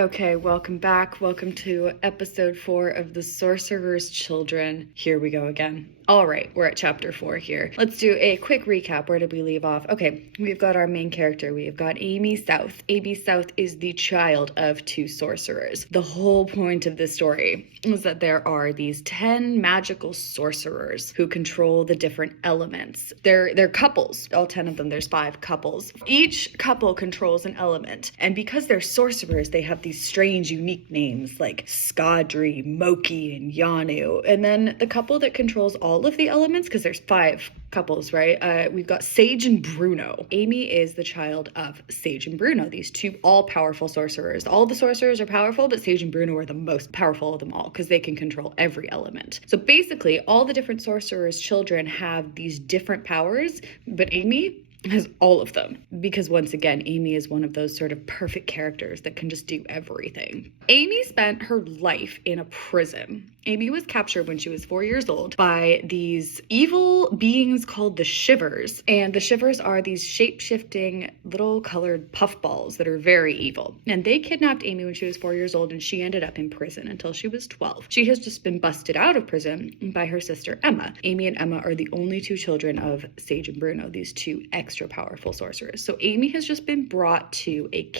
Okay, welcome back. Welcome to episode 4 of The Sorcerer's Children. Here we go again. All right, we're at chapter 4 here. Let's do a quick recap. Where did we leave off? Okay, we've got our main character. We've got Amy South. Amy South is the child of 2 sorcerers. The whole point of this story is that there are these 10 magical sorcerers who control the different elements. They're couples. All 10 of them. There's 5 couples. Each couple controls an element. And because they're sorcerers, they have these strange, unique names like Skadri, Moki, and Yanu. And then the couple that controls all of the elements, because there's 5 couples, right? We've got Sage and Bruno. Amy is the child of Sage and Bruno, these 2 all-powerful sorcerers. All the sorcerers are powerful, but Sage and Bruno are the most powerful of them all because they can control every element. So basically, all the different sorcerers' children have these different powers, but Amy has all of them because, once again, Amy is one of those sort of perfect characters that can just do everything. Amy spent her life in a prison. Amy was captured when she was 4 years old by these evil beings called the Shivers. And the Shivers are these shape-shifting little colored puffballs that are very evil. And they kidnapped Amy when she was 4 years old, and she ended up in prison until she was 12. She has just been busted out of prison by her sister Emma. Amy and Emma are the only 2 children of Sage and Bruno, these 2 extra powerful sorcerers. So Amy has just been brought to a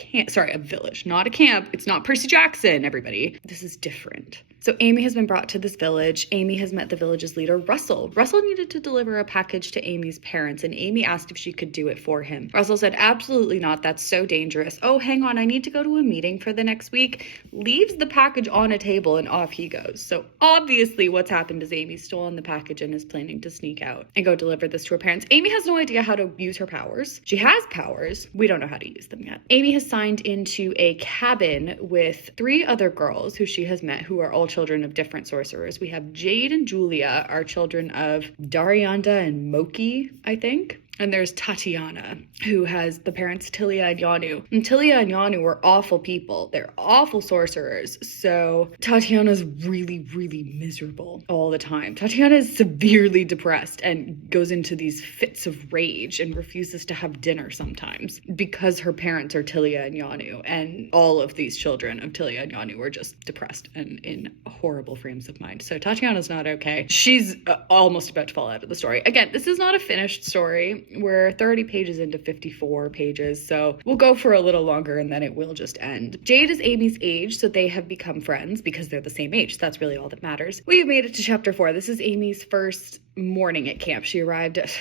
village, not a camp. It's not Percy Jackson, everybody. This is different. So Amy has been brought to this village. Amy has met the village's leader, Russell. Russell needed to deliver a package to Amy's parents, and Amy asked if she could do it for him. Russell said, absolutely not. That's so dangerous. Oh, hang on. I need to go to a meeting for the next week. Leaves the package on a table, and off he goes. So obviously what's happened is Amy's stolen the package and is planning to sneak out and go deliver this to her parents. Amy has no idea how to use her powers. She has powers. We don't know how to use them yet. Amy has signed into a cabin with 3 other girls who she has met, who are all children of different sorcerers. We have Jade and Julia, are children of Darianda and Moki, I think. And there's Tatiana, who has the parents Tilia and Yanu. And Tilia and Yanu are awful people. They're awful sorcerers. So Tatiana's really, really miserable all the time. Tatiana is severely depressed and goes into these fits of rage and refuses to have dinner sometimes because her parents are Tilia and Yanu. And all of these children of Tilia and Yanu are just depressed and in horrible frames of mind. So Tatiana's not okay. She's almost about to fall out of the story. Again, this is not a finished story. We're 30 pages into 54 pages, so we'll go for a little longer and then it will just end. Jade is Amy's age, so they have become friends because they're the same age. So that's really all that matters. We have made it to chapter 4. This is Amy's first morning at camp. She arrived at,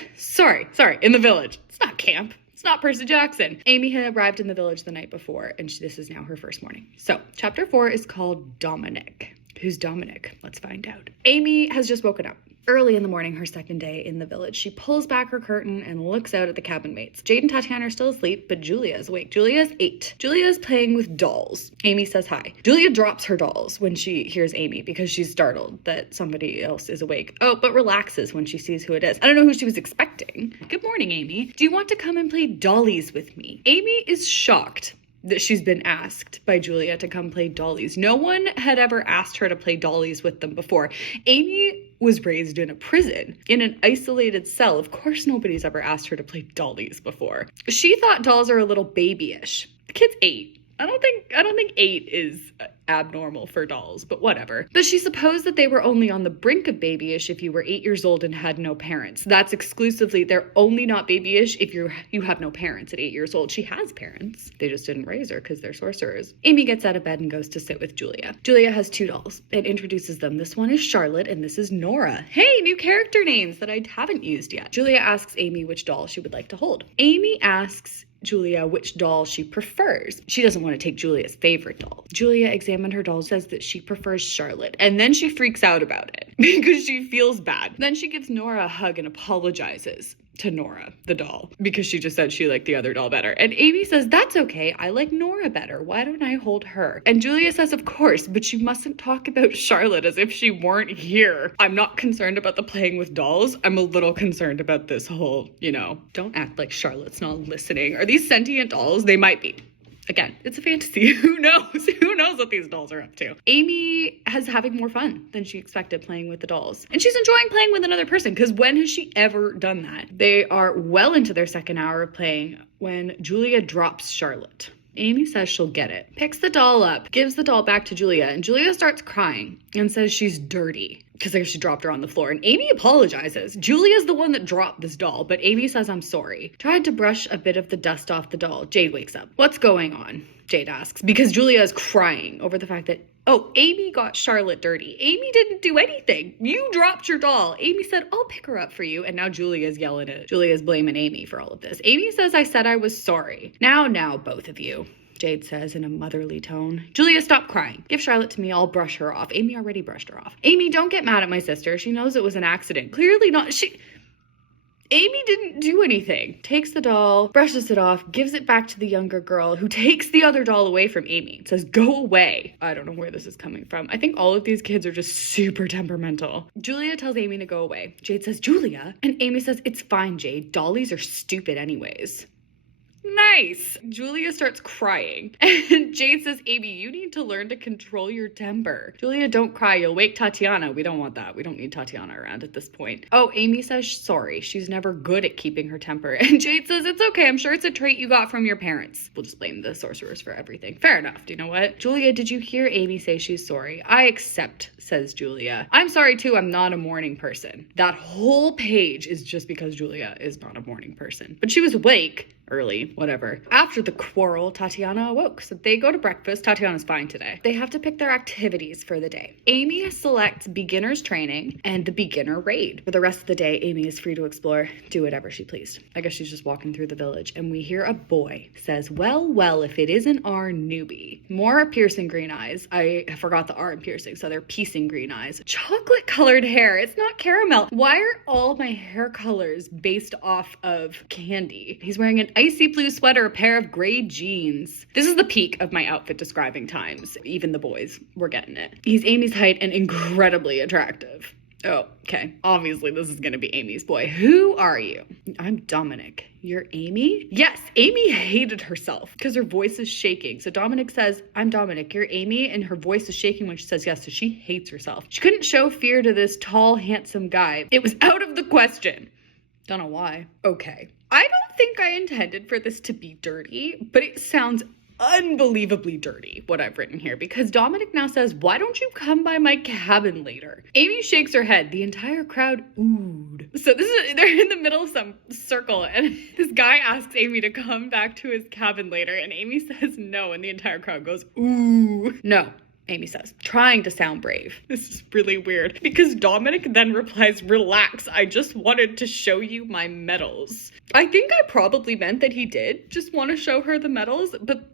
in the village. It's not camp. It's not Percy Jackson. Amy had arrived in the village the night before, and this is now her first morning. So chapter 4 is called Dominic. Who's Dominic? Let's find out. Amy has just woken up. Early in the morning, her second day in the village, she pulls back her curtain and looks out at the cabin mates. Jade and Tatiana are still asleep, but Julia is awake. Julia is 8. Julia is playing with dolls. Amy says hi. Julia drops her dolls when she hears Amy because she's startled that somebody else is awake. Oh, but relaxes when she sees who it is. I don't know who she was expecting. Good morning, Amy. Do you want to come and play dollies with me? Amy is shocked that she's been asked by Julia to come play dollies. No one had ever asked her to play dollies with them before. Amy was raised in a prison, in an isolated cell. Of course, nobody's ever asked her to play dollies before. She thought dolls are a little babyish. The kid's 8. I don't think 8 is abnormal for dolls, but whatever. But she supposed that they were only on the brink of babyish if you were 8 years old and had no parents. That's exclusively, they're only not babyish if you have no parents at 8 years old. She has parents. They just didn't raise her because they're sorcerers. Amy gets out of bed and goes to sit with Julia. Julia has 2 dolls and introduces them. This one is Charlotte and this is Nora. Hey, new character names that I haven't used yet. Julia asks Amy which doll she would like to hold. Amy asks Julia which doll she prefers. She doesn't want to take Julia's favorite doll. Julia examined her doll, says that she prefers Charlotte, and then she freaks out about it because she feels bad. Then she gives Nora a hug and apologizes to Nora, the doll, because she just said she liked the other doll better. And Amy says, that's okay, I like Nora better. Why don't I hold her? And Julia says, of course, but you mustn't talk about Charlotte as if she weren't here. I'm not concerned about the playing with dolls. I'm a little concerned about this whole, don't act like Charlotte's not listening. Are these sentient dolls? They might be. Again, it's a fantasy. Who knows? Who knows what these dolls are up to? Amy is having more fun than she expected playing with the dolls. And she's enjoying playing with another person, because when has she ever done that? They are well into their second hour of playing when Julia drops Charlotte. Amy says she'll get it. Picks the doll up, gives the doll back to Julia, and Julia starts crying and says she's dirty because I guess she dropped her on the floor. And Amy apologizes. Julia's the one that dropped this doll, but Amy says, I'm sorry. Tried to brush a bit of the dust off the doll. Jade wakes up. What's going on? Jade asks, because Julia is crying over the fact that, oh, Amy got Charlotte dirty. Amy didn't do anything. You dropped your doll. Amy said, I'll pick her up for you. And now Julia's yelling at it. Julia's blaming Amy for all of this. Amy says, I said I was sorry. Now, both of you. Jade says in a motherly tone. Julia, stop crying. Give Charlotte to me. I'll brush her off. Amy already brushed her off. Amy, don't get mad at my sister. She knows it was an accident. Clearly not. Amy didn't do anything. Takes the doll, brushes it off, gives it back to the younger girl, who takes the other doll away from Amy. Says, go away. I don't know where this is coming from. I think all of these kids are just super temperamental. Julia tells Amy to go away. Jade says, Julia? And Amy says, it's fine, Jade. Dollies are stupid anyways. Nice. Julia starts crying. And Jade says, Amy, you need to learn to control your temper. Julia, don't cry. You'll wake Tatiana. We don't want that. We don't need Tatiana around at this point. Oh, Amy says sorry. She's never good at keeping her temper. And Jade says, it's okay. I'm sure it's a trait you got from your parents. We'll just blame the sorcerers for everything. Fair enough. Do you know what? Julia, did you hear Amy say she's sorry? I accept, says Julia. I'm sorry too. I'm not a morning person. That whole page is just because Julia is not a morning person. But she was awake early, whatever. After the quarrel, Tatiana awoke. So they go to breakfast. Tatiana's fine today. They have to pick their activities for the day. Amy selects beginner's training and the beginner raid. For the rest of the day, Amy is free to explore, do whatever she pleased. I guess she's just walking through the village and we hear a boy says, well, if it isn't our newbie. More piercing green eyes. I forgot the R in piercing, so they're piecing green eyes. Chocolate colored hair. It's not caramel. Why are all my hair colors based off of candy? He's wearing an icy blue sweater, a pair of gray jeans. This is the peak of my outfit describing times. Even the boys were getting it. He's Amy's height and incredibly attractive. Oh, okay. Obviously, this is gonna be Amy's boy. Who are you? I'm Dominic. You're Amy? Yes, Amy hated herself because her voice is shaking. So Dominic says, I'm Dominic. You're Amy? And her voice is shaking when she says yes, so she hates herself. She couldn't show fear to this tall, handsome guy. It was out of the question. Don't know why. Okay. I don't think I intended for this to be dirty, but it sounds unbelievably dirty, what I've written here, because Dominic now says, why don't you come by my cabin later? Amy shakes her head. The entire crowd oohed. So they're in the middle of some circle, and this guy asks Amy to come back to his cabin later, and Amy says no, and the entire crowd goes, ooh. No. Amy says, trying to sound brave. This is really weird because Dominic then replies, relax, I just wanted to show you my medals. I think I probably meant that he did just want to show her the medals, but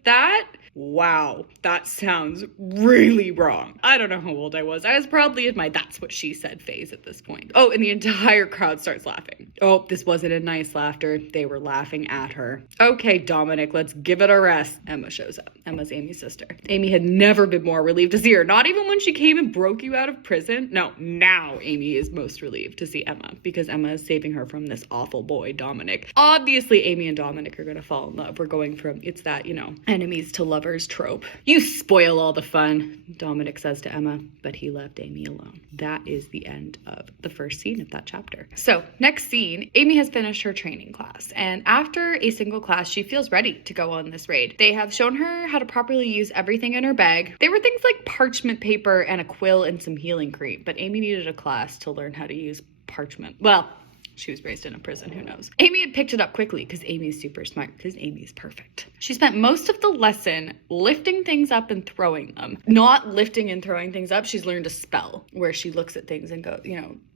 wow, that sounds really wrong. I don't know how old I was. I was probably in my that's what she said phase at this point. Oh, and the entire crowd starts laughing. Oh, this wasn't a nice laughter. They were laughing at her. Okay, Dominic, let's give it a rest. Emma shows up. Emma's Amy's sister. Amy had never been more relieved to see her. Not even when she came and broke you out of prison. No, now Amy is most relieved to see Emma because Emma is saving her from this awful boy, Dominic. Obviously, Amy and Dominic are going to fall in love. We're going from, it's that, enemies to lovers trope. You spoil all the fun, Dominic says to Emma, but he left Amy alone. That is the end of the first scene of that chapter. So, next scene, Amy has finished her training class, and after a single class, she feels ready to go on this raid. They have shown her how to properly use everything in her bag. They were things like parchment paper and a quill and some healing cream, but Amy needed a class to learn how to use parchment. Well, she was raised in a prison, who knows? Amy had picked it up quickly because Amy's super smart, because Amy's perfect. She spent most of the lesson lifting things up and throwing them. Not lifting and throwing things up, she's learned a spell where she looks at things and goes,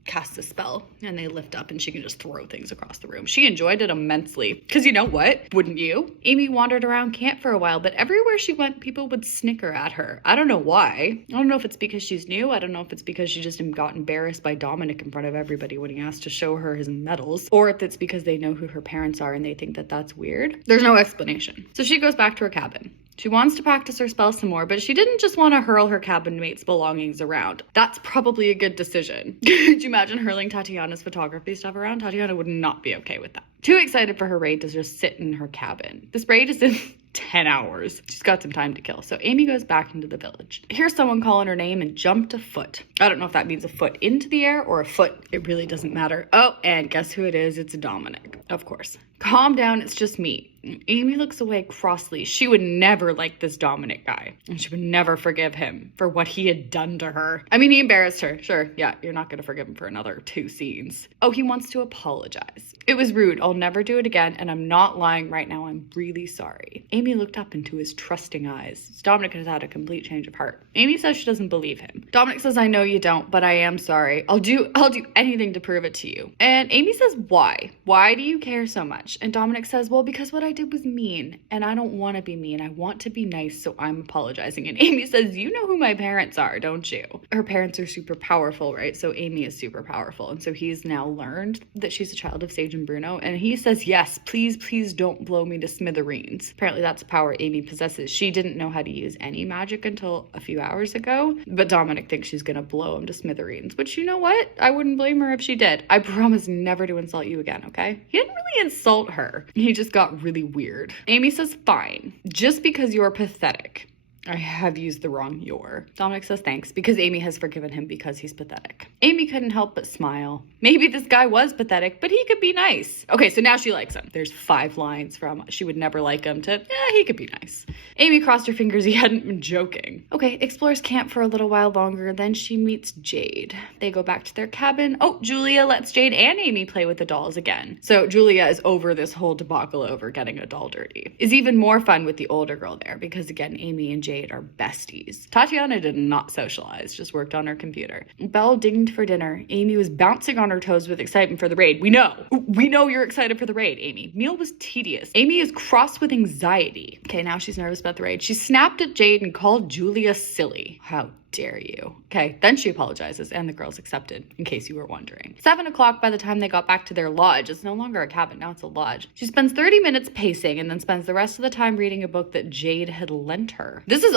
casts a spell and they lift up and she can just throw things across the room. She enjoyed it immensely. Because you know what? Wouldn't you? Amy wandered around camp for a while, but everywhere she went, people would snicker at her. I don't know why. I don't know if it's because she's new. I don't know if it's because she just got embarrassed by Dominic in front of everybody when he asked to show her his medals, or if it's because they know who her parents are and they think that that's weird. There's no explanation. So she goes back to her cabin. She wants to practice her spell some more, but she didn't just want to hurl her cabin mate's belongings around. That's probably a good decision. Could you imagine hurling Tatiana's photography stuff around? Tatiana would not be okay with that. Too excited for her raid to just sit in her cabin. This raid is in 10 hours. She's got some time to kill. So Amy goes back into the village. Here's someone calling her name and jumped a foot. I don't know if that means a foot into the air or a foot. It really doesn't matter. Oh, and guess who it is? It's Dominic. Of course. Calm down, it's just me. Amy looks away crossly. She would never like this Dominic guy, and she would never forgive him for what he had done to her. I mean, he embarrassed her. Sure, yeah, you're not gonna forgive him for another 2 scenes. Oh, he wants to apologize. It was rude. I'll never do it again, and I'm not lying right now. I'm really sorry. Amy looked up into his trusting eyes. Dominic has had a complete change of heart. Amy says she doesn't believe him. Dominic says, I know you don't, but I am sorry. I'll do anything to prove it to you. And Amy says, why? Why do you care so much? And Dominic says, well, because what I did was mean, and I don't want to be mean. I want to be nice, so I'm apologizing. And Amy says, you know who my parents are, don't you? Her parents are super powerful, right? So Amy is super powerful. And so he's now learned that she's a child of Sage and Bruno. And he says, yes, please don't blow me to smithereens. Apparently that's a power Amy possesses. She didn't know how to use any magic until a few hours ago, but Dominic thinks she's gonna blow him to smithereens, which, you know what? I wouldn't blame her if she did. I promise never to insult you again, okay? He didn't really insult her. He just got really weird. Amy says, fine. Just because you're pathetic. I have used the wrong "your." Dominic says thanks because Amy has forgiven him because he's pathetic. Amy couldn't help but smile. Maybe this guy was pathetic, but he could be nice. Okay, so now she likes him. There's 5 lines from she would never like him to, he could be nice. Amy crossed her fingers he hadn't been joking. Okay, explorers camp for a little while longer, then she meets Jade. They go back to their cabin. Oh, Julia lets Jade and Amy play with the dolls again. So Julia is over this whole debacle over getting a doll dirty. Is even more fun with the older girl there because, again, Amy and Jade are besties. Tatiana did not socialize, just worked on her computer. Belle dinged for dinner. Amy was bouncing on her toes with excitement for the raid. We know you're excited for the raid, Amy. Meal was tedious. Amy is cross with anxiety. Okay, now she's nervous about the raid. She snapped at Jade and called Julia silly. How dare you? Okay, then she apologizes and the girls accepted, in case you were wondering. 7 o'clock by the time they got back to their lodge. It's no longer a cabin, now it's a lodge. She spends 30 minutes pacing and then spends the rest of the time reading a book that Jade had lent her. This is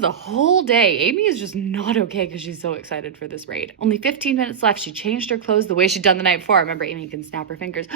the whole day. Amy is just not okay because she's so excited for this raid. Only 15 minutes left. She changed her clothes the way she'd done the night before. Remember, Amy can snap her fingers.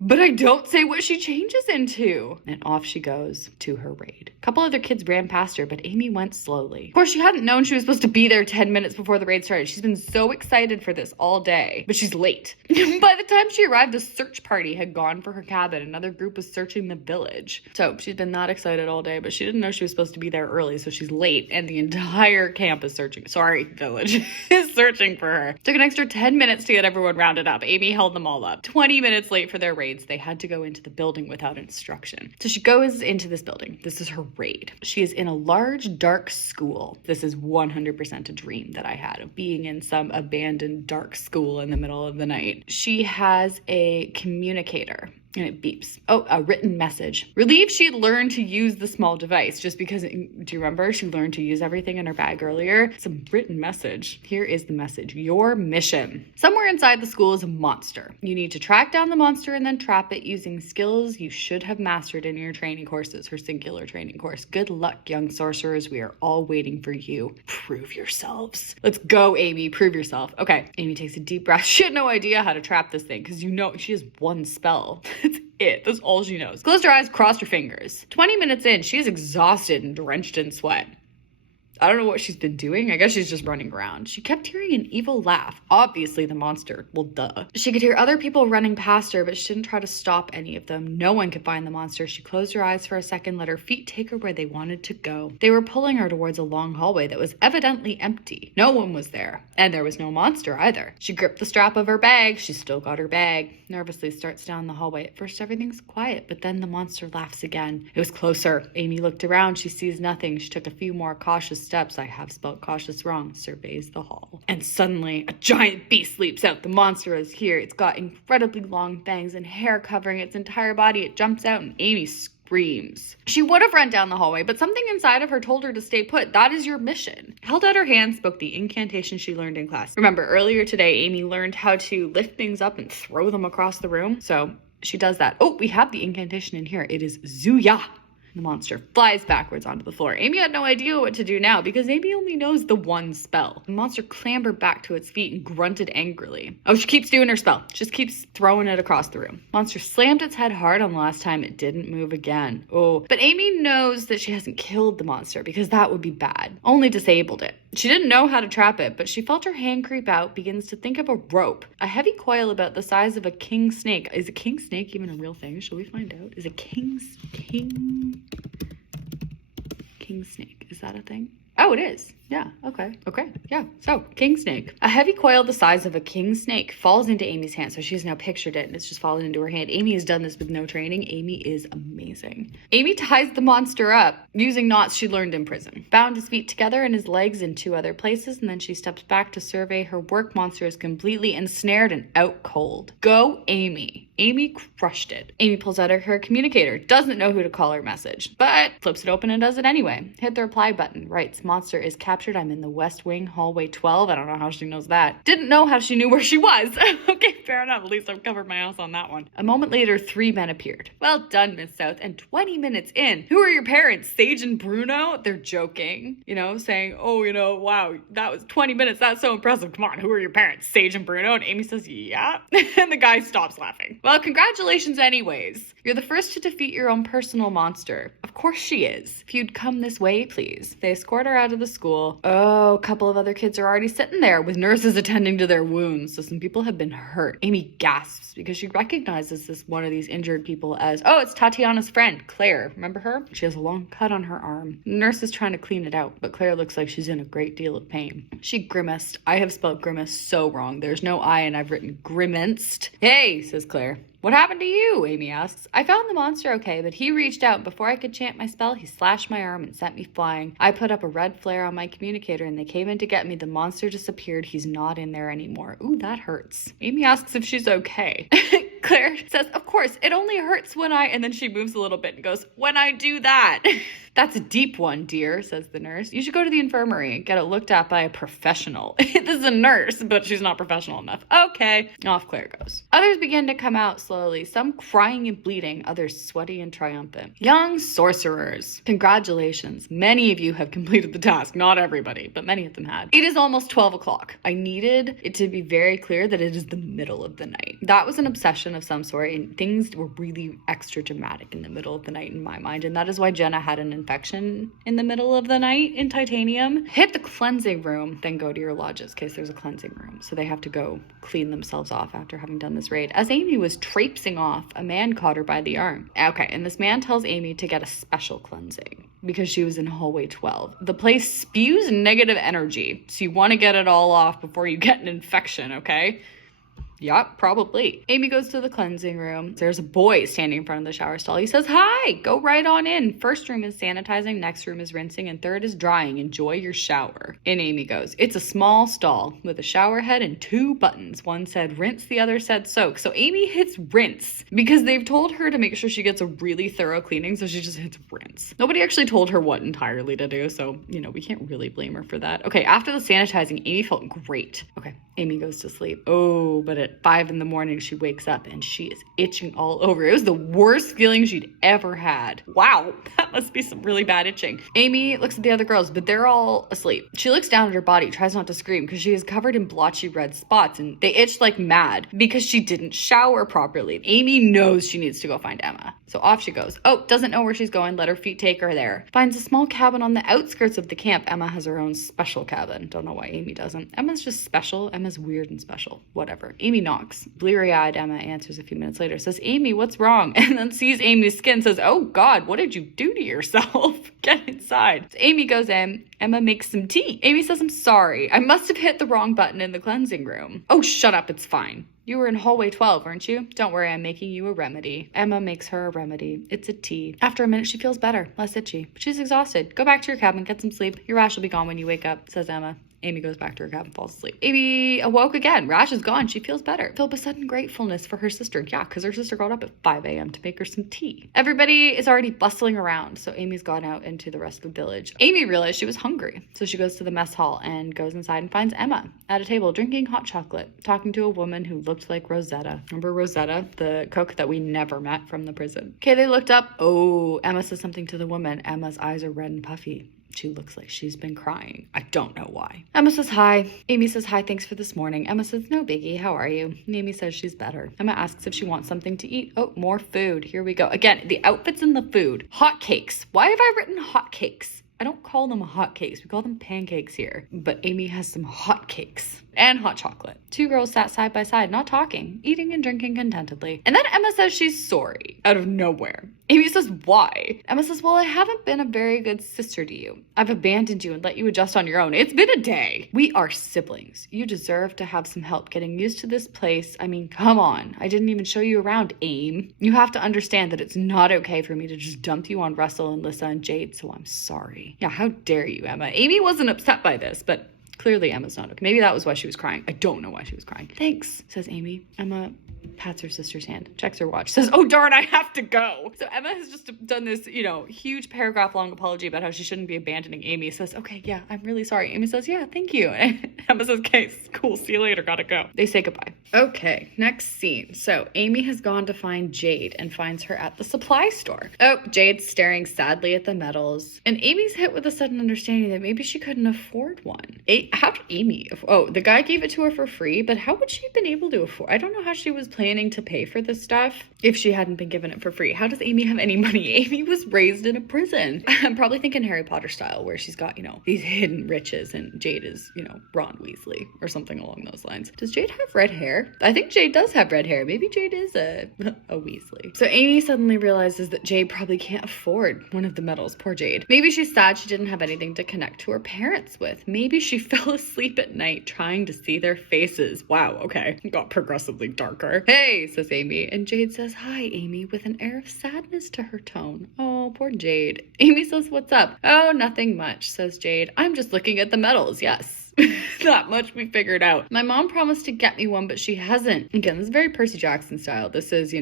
But I don't say what she changes into. And off she goes to her raid. A couple other kids ran past her, but Amy went slowly. Of course, she hadn't known she was supposed to be there 10 minutes before the raid started. She's been so excited for this all day, but she's late. By the time she arrived, a search party had gone for her cabin. Another group was searching the village. So she's been not excited all day, but she didn't know she was supposed to be there early, so she's late, and the entire camp is village is searching for her. Took an extra 10 minutes to get everyone rounded up. Amy held them all up. 20 minutes late for their raids. They had to go into the building without instruction. So she goes into this building. This is her raid. She is in a large, dark school. This is 100% a dream that I had of being in some abandoned dark school in the middle of the night. She has a communicator. And it beeps. Oh, a written message. Relieved she had learned to use the small device just because, do you remember? She learned to use everything in her bag earlier. It's a written message. Here is the message. Your mission. Somewhere inside the school is a monster. You need to track down the monster and then trap it using skills you should have mastered in your training courses, her singular training course. Good luck, young sorcerers. We are all waiting for you. Prove yourselves. Let's go, Amy. Prove yourself. Okay. Amy takes a deep breath. She had no idea how to trap this thing because she has one spell. That's it. That's all she knows. Closed her eyes, crossed her fingers. 20 minutes in, she's exhausted and drenched in sweat. I don't know what she's been doing. I guess she's just running around. She kept hearing an evil laugh. Obviously the monster. Well, duh. She could hear other people running past her, but she didn't try to stop any of them. No one could find the monster. She closed her eyes for a second, let her feet take her where they wanted to go. They were pulling her towards a long hallway that was evidently empty. No one was there. And there was no monster either. She gripped the strap of her bag. She still got her bag. Nervously starts down the hallway. At first everything's quiet, but then the monster laughs again. It was closer. Amy looked around. She sees nothing. She took a few more cautious steps. I have spelled cautious wrong. Surveys the hall. And suddenly, a giant beast leaps out. The monster is here. It's got incredibly long fangs and hair covering its entire body. It jumps out and Amy screams. She would have run down the hallway, but something inside of her told her to stay put. That is your mission. Held out her hand, spoke the incantation she learned in class. Remember, earlier today, Amy learned how to lift things up and throw them across the room. So she does that. Oh, we have the incantation in here. It is Zuya. The monster flies backwards onto the floor. Amy had no idea what to do now because Amy only knows the one spell. The monster clambered back to its feet and grunted angrily. Oh, she keeps doing her spell. Just keeps throwing it across the room. Monster slammed its head hard on the last time. It didn't move again. Oh, but Amy knows that she hasn't killed the monster because that would be bad. Only disabled it. She didn't know how to trap it, but she felt her hand creep out, begins to think of a rope. A heavy coil about the size of a king snake. Is a king snake even a real thing? Shall we find out? Is a king snake, is that a thing? Oh, it is. Yeah, okay. Yeah. So, king snake. A heavy coil the size of a king snake falls into Amy's hand. So she's now pictured it and it's just fallen into her hand. Amy has done this with no training. Amy is amazing. Amy ties the monster up using knots she learned in prison. Bound his feet together and his legs in 2 other places, and then she steps back to survey her work. Monster is completely ensnared and out cold. Go, Amy. Amy crushed it. Amy pulls out her communicator. Doesn't know who to call her message, but flips it open and does it anyway. Hit the reply button. Writes, monster is captured. I'm in the West Wing, hallway 12. I don't know how she knows that. Didn't know how she knew where she was. Okay, fair enough. At least I've covered my ass on that one. A moment later, 3 men appeared. Well done, Miss South. And 20 minutes in, who are your parents? Sage and Bruno? They're joking, saying, oh, wow, that was 20 minutes. That's so impressive. Come on, who are your parents? Sage and Bruno? And Amy says, yeah. And the guy stops laughing. Well, congratulations anyways. You're the first to defeat your own personal monster. Of course she is. If you'd come this way, please. They escort her out of the school. Oh, a couple of other kids are already sitting there with nurses attending to their wounds. So some people have been hurt. Amy gasps because she recognizes one of these injured people as, oh, it's Tatiana's friend, Claire. Remember her? She has a long cut on her arm. The nurse is trying to clean it out, but Claire looks like she's in a great deal of pain. She grimaced. I have spelled grimace so wrong. There's no I and I've written grimaced. Hey, says Claire. What happened to you? Amy asks. I found the monster okay, but he reached out and before I could chant my spell, he slashed my arm and sent me flying. I put up a red flare on my communicator and they came in to get me. The monster disappeared. He's not in there anymore. Ooh, that hurts. Amy asks if she's okay. Claire says, of course, it only hurts when and then she moves a little bit and goes, when I do that. That's a deep one, dear, says the nurse. You should go to the infirmary and get it looked at by a professional. This is a nurse, but she's not professional enough. Okay. Off Claire goes. Others begin to come out slowly, some crying and bleeding, others sweaty and triumphant. Young sorcerers. Congratulations. Many of you have completed the task. Not everybody, but many of them had. It is almost 12 o'clock. I needed it to be very clear that it is the middle of the night. That was an obsession of some sort, and things were really extra dramatic in the middle of the night in my mind, and that is why Jenna had an infection in the middle of the night in Titanium. Hit the cleansing room, then go to your lodges, in case there's a cleansing room. So they have to go clean themselves off after having done this raid. As Amy was traipsing off, a man caught her by the arm. Okay, and this man tells Amy to get a special cleansing because she was in hallway 12. The place spews negative energy, so you want to get it all off before you get an infection, okay? Yup, probably. Amy goes to the cleansing room. There's a boy standing in front of the shower stall. He says, hi, go right on in. First room is sanitizing, next room is rinsing, and third is drying. Enjoy your shower. And Amy goes, it's a small stall with a shower head and 2 buttons. One said rinse, the other said soak. So Amy hits rinse because they've told her to make sure she gets a really thorough cleaning, so she just hits rinse. Nobody actually told her what entirely to do, so, we can't really blame her for that. Okay, after the sanitizing, Amy felt great. Okay, Amy goes to sleep. Oh, but at 5 in the morning, she wakes up and she is itching all over. It was the worst feeling she'd ever had. Wow, that must be some really bad itching. Amy looks at the other girls, but they're all asleep. She looks down at her body, tries not to scream because she is covered in blotchy red spots and they itch like mad because she didn't shower properly. Amy knows she needs to go find Emma. So off she goes. Oh, doesn't know where she's going. Let her feet take her there. Finds a small cabin on the outskirts of the camp. Emma has her own special cabin. Don't know why Amy doesn't. Emma's just special. Emma's weird and special. Whatever. Amy knocks. Bleary-eyed Emma answers a few minutes later. Says, Amy, what's wrong? And then sees Amy's skin. Says, oh God, what did you do to yourself? Get inside. So Amy goes in. Emma makes some tea. Amy says, I'm sorry. I must have hit the wrong button in the cleansing room. Oh, shut up. It's fine. You were in hallway 12, weren't you? Don't worry, I'm making you a remedy. Emma makes her a remedy. It's a tea. After a minute, she feels better, less itchy. But she's exhausted. Go back to your cabin, get some sleep. Your rash will be gone when you wake up, says Emma. Amy goes back to her cabin, falls asleep. Amy awoke again. Rash is gone. She feels better. Filled with sudden gratefulness for her sister. Yeah, because her sister got up at 5 a.m. to make her some tea. Everybody is already bustling around, so Amy's gone out into the rest of the village. Amy realized she was hungry, so she goes to the mess hall and goes inside and finds Emma at a table drinking hot chocolate, talking to a woman who looked like Rosetta. Remember Rosetta, the cook that we never met from the prison? Okay, they looked up. Oh, Emma says something to the woman. Emma's eyes are red and puffy. She looks like she's been crying. I don't know why. Emma says hi. Amy says hi, thanks for this morning. Emma says, no biggie, how are you? And Amy says she's better. Emma asks if she wants something to eat. Oh, more food. Here we go. Again, the outfits and the food. Hot cakes. Why have I written hot cakes? I don't call them hotcakes. We call them pancakes here. But Amy has some hotcakes and hot chocolate. Two girls sat side by side, not talking, eating and drinking contentedly. And then Emma says she's sorry, out of nowhere. Amy says, why? Emma says, well, I haven't been a very good sister to you. I've abandoned you and let you adjust on your own. It's been a day. We are siblings. You deserve to have some help getting used to this place. I mean, come on. I didn't even show you around, Aim. You have to understand that it's not okay for me to just dump you on Russell and Lissa and Jade, so I'm sorry. Yeah, how dare you, Emma? Amy wasn't upset by this, but clearly Emma's not okay. Maybe that was why she was crying. I don't know why she was crying. Thanks, says Amy. Emma pats her sister's hand, checks her watch, says, oh darn, I have to go. So Emma has just done this, huge paragraph long apology about how she shouldn't be abandoning Amy. Says, okay, yeah, I'm really sorry. Amy says, yeah, thank you. And Emma says, okay, cool, see you later, gotta go. They say goodbye. Okay, next scene. So Amy has gone to find Jade and finds her at the supply store. Oh, Jade's staring sadly at the medals. And Amy's hit with a sudden understanding that maybe she couldn't afford one. How did Amy, the guy gave it to her for free, but how would she have been able to afford? I don't know how she was planning to pay for this stuff if she hadn't been given it for free. How does Amy have any money? Amy was raised in a prison. I'm probably thinking Harry Potter style, where she's got, these hidden riches and Jade is, Ron Weasley or something along those lines. Does Jade have red hair? I think Jade does have red hair. Maybe Jade is a Weasley. So Amy suddenly realizes that Jade probably can't afford one of the medals. Poor Jade. Maybe she's sad she didn't have anything to connect to her parents with. Maybe she fell asleep at night trying to see their faces. Wow, okay. It got progressively darker. Hey, says Amy. And Jade says, hi, Amy, with an air of sadness to her tone. Oh, poor Jade. Amy says, what's up? Oh, nothing much, says Jade. I'm just looking at the medals, yes. That much we figured out. My mom promised to get me one, but she hasn't. Again, this is very Percy Jackson style. This is,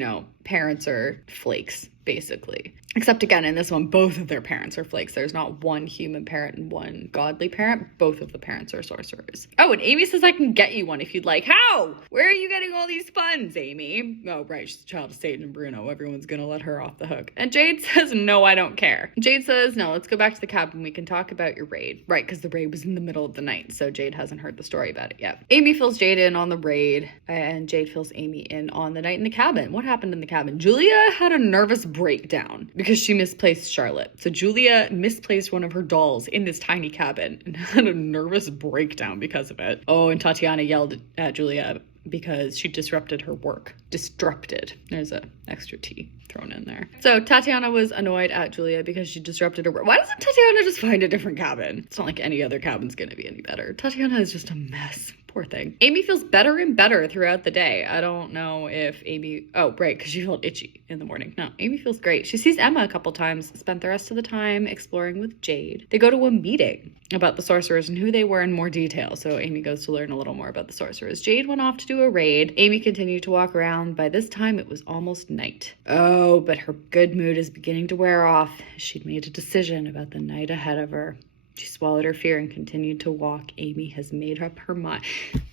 parents are flakes, basically. Except again, in this one, both of their parents are flakes. There's not one human parent and one godly parent. Both of the parents are sorcerers. Oh, and Amy says I can get you one if you'd like. How? Where are you getting all these funds, Amy? Oh, right, she's the child of Satan and Bruno. Everyone's gonna let her off the hook. And Jade says, no, I don't care. Jade says, no, let's go back to the cabin. We can talk about your raid. Right, because the raid was in the middle of the night, so Jade hasn't heard the story about it yet. Amy fills Jade in on the raid, and Jade fills Amy in on the night in the cabin. What happened in the cabin? Julia had a nervous breakdown because she misplaced Charlotte. So Julia misplaced one of her dolls in this tiny cabin and had a nervous breakdown because of it. Oh, and Tatiana yelled at Julia because she disrupted her work. Disrupted. There's an extra T thrown in there. So Tatiana was annoyed at Julia because she disrupted her work. Why doesn't Tatiana just find a different cabin? It's not like any other cabin's gonna be any better. Tatiana is just a mess. Poor thing. Amy feels better and better throughout the day. I don't know if Amy... Oh, right, because she felt itchy in the morning. No, Amy feels great. She sees Emma a couple times, spent the rest of the time exploring with Jade. They go to a meeting about the sorcerers and who they were in more detail. So Amy goes to learn a little more about the sorcerers. Jade went off to do a raid. Amy continued to walk around. By this time, it was almost night. Oh, but her good mood is beginning to wear off. She'd made a decision about the night ahead of her. She swallowed her fear and continued to walk. Amy has made up her mind.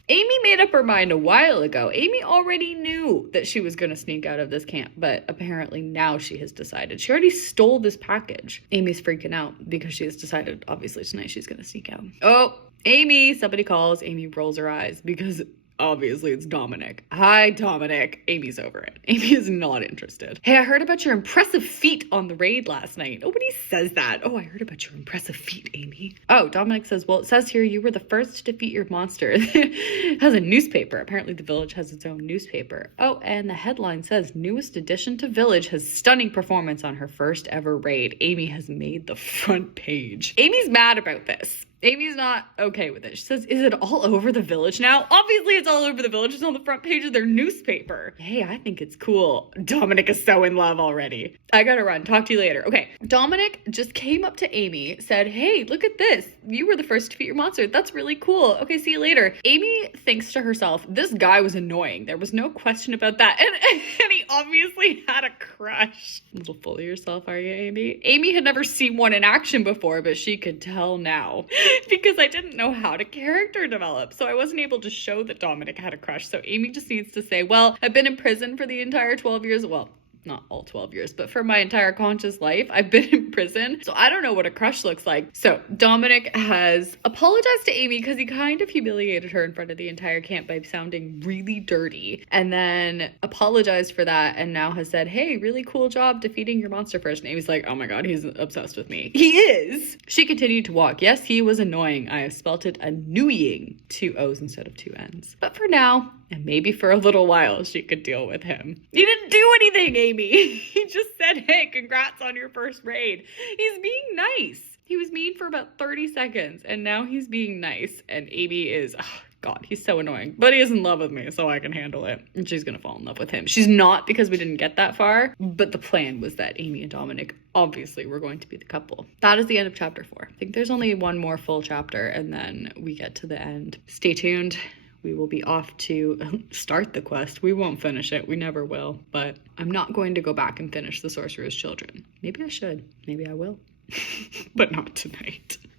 Amy made up her mind a while ago. Amy already knew that she was going to sneak out of this camp, but apparently now she has decided. She already stole this package. Amy's freaking out because she has decided, obviously, tonight she's going to sneak out. Oh, Amy, somebody calls. Amy rolls her eyes because... obviously, it's Dominic. Hi, Dominic. Amy's over it. Amy is not interested. Hey, I heard about your impressive feat on the raid last night. Nobody says that. Oh, I heard about your impressive feat, Amy. Oh, Dominic says, well, it says here you were the first to defeat your monster. It has a newspaper. Apparently, the village has its own newspaper. Oh, and the headline says, newest addition to village has stunning performance on her first ever raid. Amy has made the front page. Amy's mad about this. Amy's not okay with it. She says, is it all over the village now? Obviously, it's all over the village. It's on the front page of their newspaper. Hey, I think it's cool. Dominic is so in love already. I gotta run. Talk to you later. Okay, Dominic just came up to Amy, said, hey, look at this. You were the first to defeat your monster. That's really cool. Okay, see you later. Amy thinks to herself, this guy was annoying. There was no question about that. And he obviously had a crush. A little full of yourself, are you, Amy? Amy had never seen one in action before, but she could tell now. Because I didn't know how to character develop. So I wasn't able to show that Dominic had a crush. So Amy just needs to say, well, I've been in prison for the entire 12 years. Well, not all 12 years, but for my entire conscious life, I've been in prison. So I don't know what a crush looks like. So Dominic has apologized to Amy because he kind of humiliated her in front of the entire camp by sounding really dirty, and then apologized for that, and now has said, hey, really cool job defeating your monster first. And Amy's like, oh my god, he's obsessed with me. He is. She continued to walk. Yes, he was annoying. I have spelt it annoying, 2 O's instead of 2 N's. But for now, and maybe for a little while, she could deal with him. He didn't do anything, Amy. He just said, hey, congrats on your first raid. He's being nice. He was mean for about 30 seconds, and now he's being nice. And Amy is, oh god, he's so annoying. But he is in love with me, so I can handle it. And she's gonna fall in love with him. She's not, because we didn't get that far, but the plan was that Amy and Dominic obviously were going to be the couple. That is the end of chapter 4. I think there's only one more full chapter, and then we get to the end. Stay tuned. We will be off to start the quest. We won't finish it. We never will. But I'm not going to go back and finish the Sorcerer's Children. Maybe I should. Maybe I will. But not tonight.